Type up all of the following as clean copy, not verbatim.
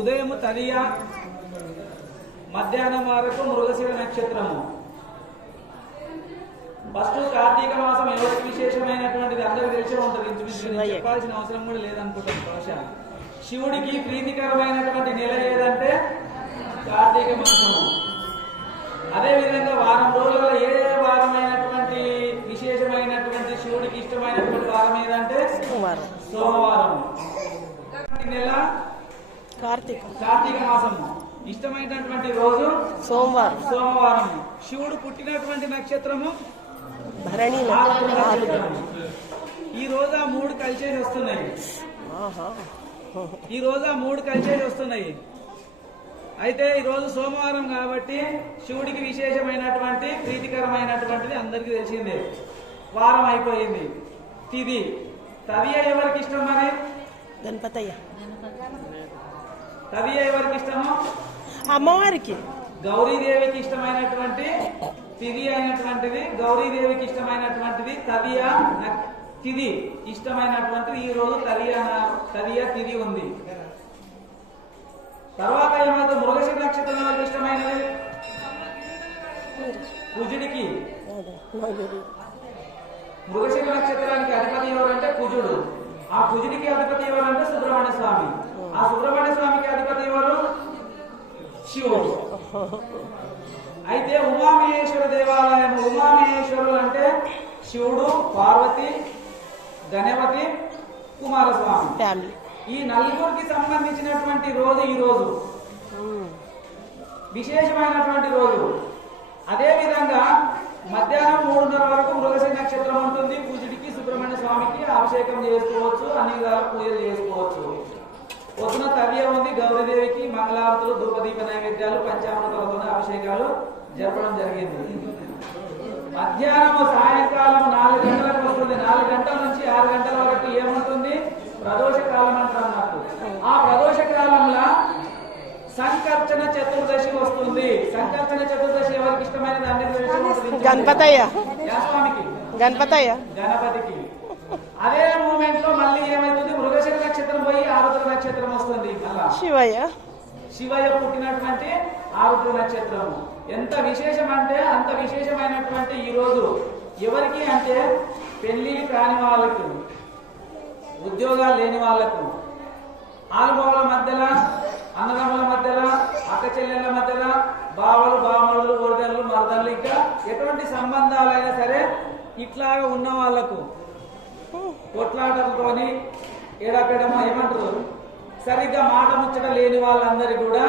ఉదయం తదియ, మధ్యాహ్నం వరకు మృగశిర నక్షత్రము. ఫస్ట్ కార్తీక మాసం ఎవరికి విశేషమైనటువంటిది అందరికి తెలిసే ఉంటుంది. చెప్పాల్సిన అవసరం కూడా లేదనుకుంటాను బహుశా. శివుడికి ప్రీతికరమైనటువంటి నెల ఏదంటే కార్తీక మాసము. అదేవిధంగా వారం రోజులలో ఏ వారమైనటువంటి విశేషమైనటువంటి శివుడికి ఇష్టమైనటువంటి వారం ఏదంటే సోమవారం. నెల కార్తీక మాసము. ఇష్టమైనటువంటి రోజు సోమవారం. శివుడు పుట్టినటువంటి నక్షత్రము భరణి. ఈ రోజు ఆ మూడు కలిసేసి వస్తున్నాయి. అయితే ఈ రోజు సోమవారం కాబట్టి శివుడికి విశేషమైనటువంటి ప్రీతికరమైనటువంటిది అందరికీ తెలిసిందే. వారం అయిపోయింది. తిది తదియ ఎవరికి ఇష్టం? మరి గణపతయ్య. తదియ ఎవరికి ఇష్టము? అమ్మవారికి. గౌరీదేవికి ఇష్టమైనటువంటి తిది అయినటువంటిది, గౌరీదేవికి ఇష్టమైనటువంటిది తదియ. తిది ఇష్టమైనటువంటిది ఈ రోజు తదియ తిది ఉంది. తర్వాత ఏమైతే మృగశిర నక్షత్రం వాళ్ళకి ఇష్టమైనది కుజుడికి. మృగశిర నక్షత్రానికి అధిపతి ఎవరంటే కుజుడు. ఆ కుజుడికి అధిపతి ఎవరంటే సుబ్రహ్మణ్య స్వామి. ఆ సుబ్రహ్మణ్య స్వామికి అధిపతి ఎవరు? శివుడు. అయితే ఉమామహేశ్వర దేవాలయం. ఉమామహేశ్వరులు అంటే శివుడు, పార్వతి, గణపతి, కుమారస్వామి. ఈ నలుగురికి సంబంధించినటువంటి రోజు ఈ రోజు విశేషమైనటువంటి రోజు. అదే విధంగా మధ్యాహ్నం 3:30 వరకు మృగశిర నక్షత్రం ఉంటుంది. పూజడికి సుబ్రహ్మణ్య స్వామికి అభిషేకం చేసుకోవచ్చు, అన్ని విధాల పూజలు చేసుకోవచ్చు. పొద్దున తదియ ఉంది. గౌరీదేవికి మంగళారతులు, ధూపదీప నైవేద్యాలు, పంచామృతాలతో అభిషేకాలు జరపడం జరిగింది. మధ్యాహ్నం సాయంకాలం 4 గంటలకు వస్తుంది. 4 గంటల నుంచి 6 గంటల వరకు ఏముంటుంది? ప్రదోష కాలం అంటారు. ఆ ప్రదోష కాలంలో సంకర్షణ చతుర్దశి వస్తుంది. సంకర్షణ చతుర్దశి ఎవరికి ఇష్టమైనది? గణపతికి. అదే మూమెంట్ లో మళ్ళీ ఏమైతుంది? మృగశిర నక్షత్రం పోయి ఆరుద్ర నక్షత్రం వస్తుంది. శివయ్య పుట్టినటువంటి ఆరుద్ర నక్షత్రం ఎంత విశేషం అంటే అంత విశేషమైనటువంటి ఈ రోజు ఎవరికి అంటే పెళ్లి కాని వాళ్ళకు, ఉద్యోగాలు లేని వాళ్లకు, ఆలుబావుల మధ్యలో, అన్నదమ్ముల మధ్యలో, అక్క చెల్లెళ్ళ మధ్యలో, బావలు, బామలు, ఓడలు, మరదళ్ళు, ఇంకా ఎటువంటి సంబంధాలైనా సరే ఇట్లాగా ఉన్న వాళ్లకు, కొట్లాటలతోని ఏడాపెడమో ఏమంటారు సరిగ్గా మాట ముచ్చట లేని వాళ్ళందరూ కూడా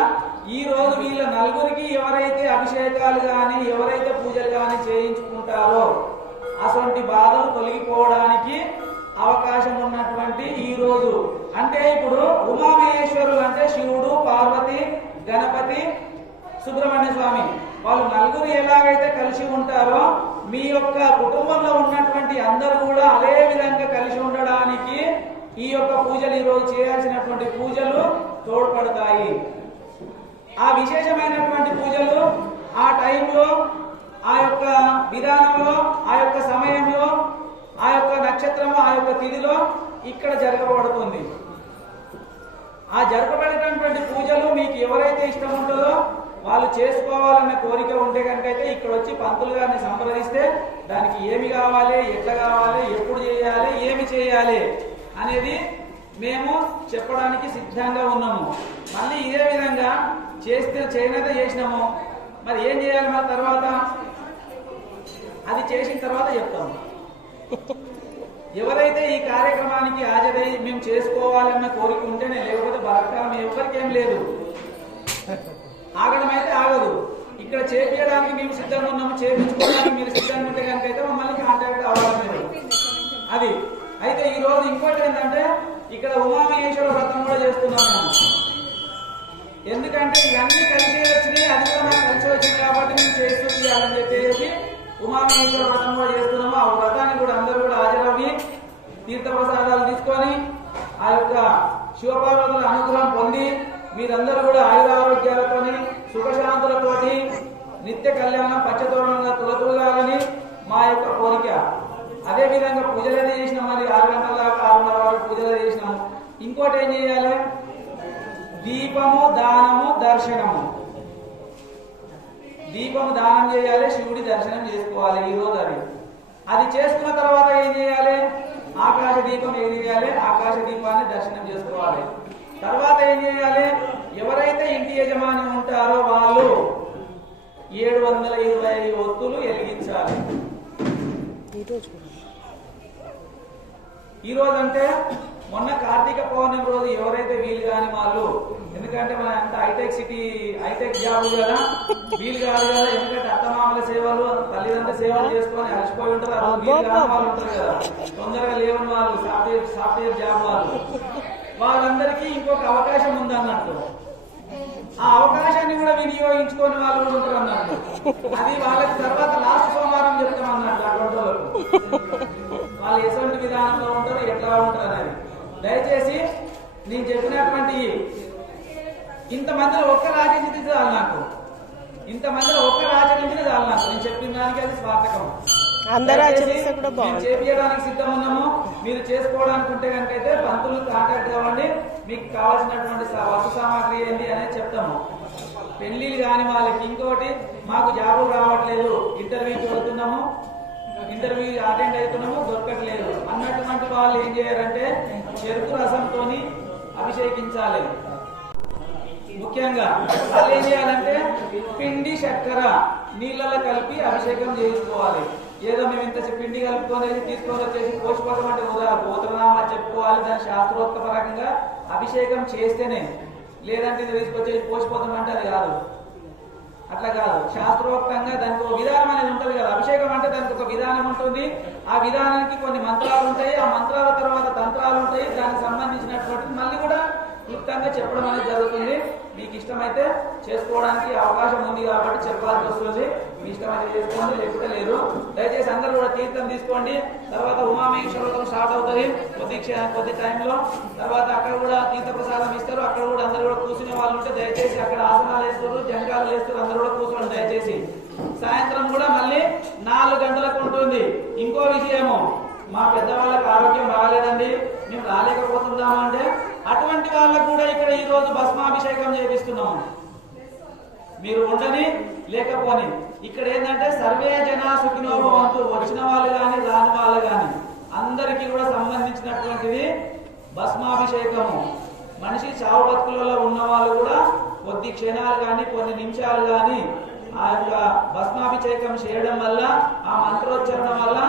ఈ రోజు వీళ్ళ నలుగురికి ఎవరైతే అభిషేకాలు గాని ఎవరైతే పూజలు గాని చేయించుకుంటారో అటువంటి బాధలు తొలగిపోవడానికి అవకాశం ఉన్నటువంటి ఈ రోజు. అంటే ఇప్పుడు ఉమామహేశ్వరులు అంటే శివుడు, పార్వతి, గణపతి, సుబ్రహ్మణ్య స్వామి వాళ్ళు నలుగురు ఎలాగైతే కలిసి ఉంటారో మీ యొక్క కుటుంబంలో ఉన్నటువంటి అందరూ కూడా అదే విధంగా కలిసి ఉండడానికి ఈ యొక్క పూజలు ఈ రోజు చేయాల్సినటువంటి పూజలు తోడ్పడతాయి. ఆ విశేషమైనటువంటి పూజలు ఆ టైంలో, ఆ యొక్క విధానంలో, ఆ యొక్క సమయంలో, ఆ యొక్క నక్షత్రము, ఆ యొక్క తిథిలో ఇక్కడ జరగబడుతుంది. ఆ జరపబడేటటువంటి పూజలు మీకు ఎవరైతే ఇష్టం ఉంటుందో వాళ్ళు చేసుకోవాలన్న కోరిక ఉంటే కనుక అయితే ఇక్కడ వచ్చి పంతులు గారిని సంప్రదిస్తే దానికి ఏమి కావాలి, ఎట్లా కావాలి, ఎప్పుడు చేయాలి, ఏమి చేయాలి అనేది మేము చెప్పడానికి సిద్ధంగా ఉన్నాము. మళ్ళీ ఇదే విధంగా చేయనైతే చేసినాము, మరి ఏం చేయాలి? మన తర్వాత అది చేసిన తర్వాత చెప్తాము. ఎవరైతే ఈ కార్యక్రమానికి హాజరై మేము చేసుకోవాలన్న కోరిక ఉంటేనే, లేకపోతే బలకాలం ఎవరికి ఏం లేదు, ఆగడం అయితే ఆగదు. ఇక్కడ చేపించడానికి మేము సిద్ధంగా ఉన్నాము, చేయించుకోవడానికి మీరు సిద్ధంగా ఉంటే కనుక అయితే మమ్మల్ని కాంటాక్ట్ అవ్వాలి మీరు. అది అయితే ఈ రోజు ఇంకోటి ఏంటంటే ఇక్కడ ఉమామహేశ్వర వ్రతం కూడా చేస్తున్నాం మేము. ఎందుకంటే ఇవన్నీ కలిసి వచ్చినాయి, అది కూడా నాకు కలిసి వచ్చింది కాబట్టి మేము చేస్తూ చేయాలని చెప్పేసి ఉమామహేశ్వర వ్రతం కూడా చేస్తున్నాము. ఆ వ్రతాన్ని కూడా అందరూ కూడా హాజరవి తీర్థప్రసాదాలు తీసుకొని ఆ యొక్క శివపార్వతుల అనుగ్రహం పొంది మీరందరూ కూడా ఆయురారోగ్యాలతోని సుఖశాంతులతోటి నిత్య కళ్యాణం పచ్చతోరణంగా తులతులాలని మా యొక్క కోరిక. అదే విధంగా పూజలైతే చేసినాం. మరి 6 గంటల దాకా 6:30 వరకు పూజలు చేసినాము. ఇంకోటి ఏం చేయాలి? దీపము దానము దర్శనము. దీపము దానం చేయాలి, శివుడి దర్శనం చేసుకోవాలి ఈ రోజు. అది చేసుకున్న తర్వాత ఏం చేయాలి? ఆకాశ దీపం ఏం చేయాలి? ఆకాశ దీపాన్ని దర్శనం చేసుకోవాలి. తర్వాత ఏం చేయాలి? ఎవరైతే ఇంటి యజమాని ఉంటారో వాళ్ళు 725 ఒత్తులు వెలిగించాలి. ఈ రోజు అంటే మొన్న కార్తీక పౌర్ణమి రోజు ఎవరైతే వీలు కాని వాళ్ళు, ఎందుకంటే మన అంత హైటెక్ సిటీ హైటెక్ జాబ్ కదా, వీలు కాదు కదా. ఎందుకంటే అత్తమామల సేవలు తల్లిదండ్రుల సేవలు చేసుకొని అలసిపోయి ఉంటారు. ఆ వీలు కాని వాళ్ళు ఉంటారు కదా, తొందరగా లేవని వాళ్ళు, సాఫ్ట్వేర్ జాబ్ వాళ్ళందరికీ ఇంకొక అవకాశం ఉందన్నట్టు. ఆ అవకాశాన్ని కూడా వినియోగించుకొని వాళ్ళు కూడా ఉంటారు అన్నట్టు. అది వాళ్ళకి తర్వాత లాస్ట్ సోమవారం చెప్తాం అన్నట్టు. అటువంటి వాళ్ళు ఎటువంటి విధానంలో ఉంటారు, ఎట్లా ఉంటారు అనేది. దయచేసి నేను చెప్పినటువంటి ఇంతమందిలో ఒక్క రాజనీతి చాలు నాకు, ఇంతమందిలో ఒక్క రాజనీతిని చాలు నాకు. నేను చెప్పిన దానికి అది స్వార్థకం. చేపించడానికి సిద్ధం ఉన్నాము. మీరు చేసుకోవడానికి ఉంటే కనుకైతే పంతులు కాంటాక్ట్ కావండి. మీకు కావాల్సినటువంటి వస్తు సామాగ్రి ఏంటి అనేది చెప్తాము. పెళ్లిళ్ళు కాని వాళ్ళకి ఇంకోటి, మాకు జాబులు రావట్లేదు, ఇంటర్వ్యూకి వెళ్తున్నాము, ఇంటర్వ్యూ అటెండ్ అవుతున్నాము, దొరకట్లేదు అన్నటువంటి వాళ్ళు ఏం చేయాలంటే చెరుకు రసంతోని అభిషేకించాలి. ముఖ్యంగా వాళ్ళు ఏం చేయాలంటే పిండి చక్కెర నీళ్ళలో కలిపి అభిషేకం చేసుకోవాలి. ఏదో మేము ఇంత పిండి కలుపుకొని తీసుకొని వచ్చేసి పోషపోతం అంటే పోతున్నామా చెప్పుకోవాలి. దాని శాస్త్రోక్తపరంగా అభిషేకం చేస్తేనే, లేదంటే ఇది తీసుకొచ్చేసి పోషపోతం అంటే అది కాదు, అట్లా కాదు. శాస్త్రోక్తంగా దానికి ఒక విధానం అనేది ఉంటుంది కదా. అభిషేకం అంటే దానికి ఒక విధానం ఉంటుంది. ఆ విధానానికి కొన్ని మంత్రాలు ఉంటాయి, ఆ మంత్రాల తర్వాత తంత్రాలు ఉంటాయి. దానికి సంబంధించినటువంటి మళ్ళీ కూడా క్లుప్తంగా చెప్పడం అనేది జరుగుతుంది. మీకు ఇష్టమైతే చేసుకోవడానికి అవకాశం ఉంది కాబట్టి చెప్పాల్సి వస్తుంది. మీ ఇష్టమైతే చేసుకోండి, లేకపోతే లేదు. దయచేసి అందరూ కూడా తీర్థం తీసుకోండి. తర్వాత ఉమామేశ్వరం స్టార్ట్ అవుతుంది కొద్ది టైంలో. తర్వాత అక్కడ కూడా తీర్థ ప్రసాదం ఇస్తారు. అక్కడ కూడా అందరూ కూడా కూర్చునే వాళ్ళు ఉంటే దయచేసి అక్కడ ఆసనాలు వేస్తారు, జంకాలు వేస్తారు. అందరూ కూడా కూర్చోండి దయచేసి. సాయంత్రం కూడా మళ్ళీ 4 గంటలకు ఉంటుంది. ఇంకో విషయము, మా పెద్దవాళ్ళకి ఆరోగ్యం బాగాలేదండి, మేము రాలేకపోతున్నాము అంటే అటువంటి వాళ్ళకు కూడా ఇక్కడ ఈ రోజు భస్మాభిషేకం చేపిస్తున్నాము. మీరు ఉండని లేకపోని ఇక్కడ ఏంటంటే సర్వే జనా సుఖినో భవంతు. వచ్చిన వాళ్ళు కానీ రాని వాళ్ళు కానీ అందరికీ కూడా సంబంధించినటువంటిది భస్మాభిషేకము. మనిషి చావు బతుకులలో ఉన్న వాళ్ళు కూడా కొద్ది క్షణాలు కానీ కొన్ని నిమిషాలు కానీ ఆ యొక్క భస్మాభిషేకం చేయడం వల్ల, ఆ మంత్రోచ్చరణ వల్ల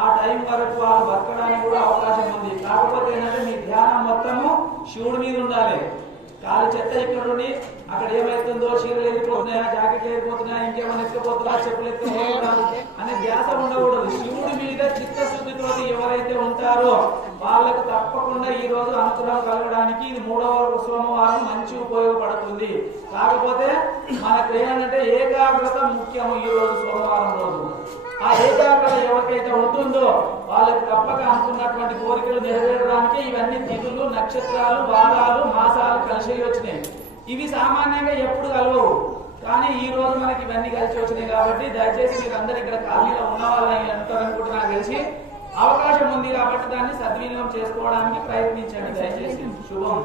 ఆ టైం వరకు వాళ్ళు బతకడానికి కూడా అవకాశం ఉంది. కాకపోతే ఏంటంటే మీ ధ్యానం మొత్తము శివుడి మీద ఉండాలి. కాలు చెత్త ఇక్కడ ఉండి అక్కడ ఏమైతుందో, చీరలు ఎత్తిపోతున్నాయా, జాకెట్లు ఎత్తిపోతున్నాయా, ఇంకేమైనా ఎత్తుకుపోతున్నాయా, చెప్పులు ఎత్తుకుపోతున్నా అనే ధ్యాస ఉండకూడదు. శివుడి మీద చిత్తశుద్ధితో ఎవరైతే ఉంటారో వాళ్ళకు తప్పకుండా ఈ రోజు అనుగ్రహం కలగడానికి ఇది 3వ సోమవారం మంచి ఉపయోగపడుతుంది. కాకపోతే మనకు ఏంటంటే ఏకాగ్రత ముఖ్యము. ఈ రోజు సోమవారం రోజు ఆ ఏకాగ్రత ఎవరికైతే ఉంటుందో వాళ్ళకి తప్పక అనుకున్నటువంటి కోరికలు నెరవేరడానికి ఇవన్నీ తిథులు, నక్షత్రాలు, వారాలు, మాసాలు కలిసి వచ్చినాయి. ఇవి సామాన్యంగా ఎప్పుడు కలవవు, కానీ ఈ రోజు మనకి ఇవన్నీ కలిసి వచ్చినాయి. కాబట్టి దయచేసి మీరు అందరు ఇక్కడ కాలనీలో ఉన్న వాళ్ళని అంటారనుకుంటే నాకు తెలిసి అవకాశం ఉంది కాబట్టి దాన్ని సద్వినియోగం చేసుకోవడానికి ప్రయత్నించండి దయచేసి. శుభం.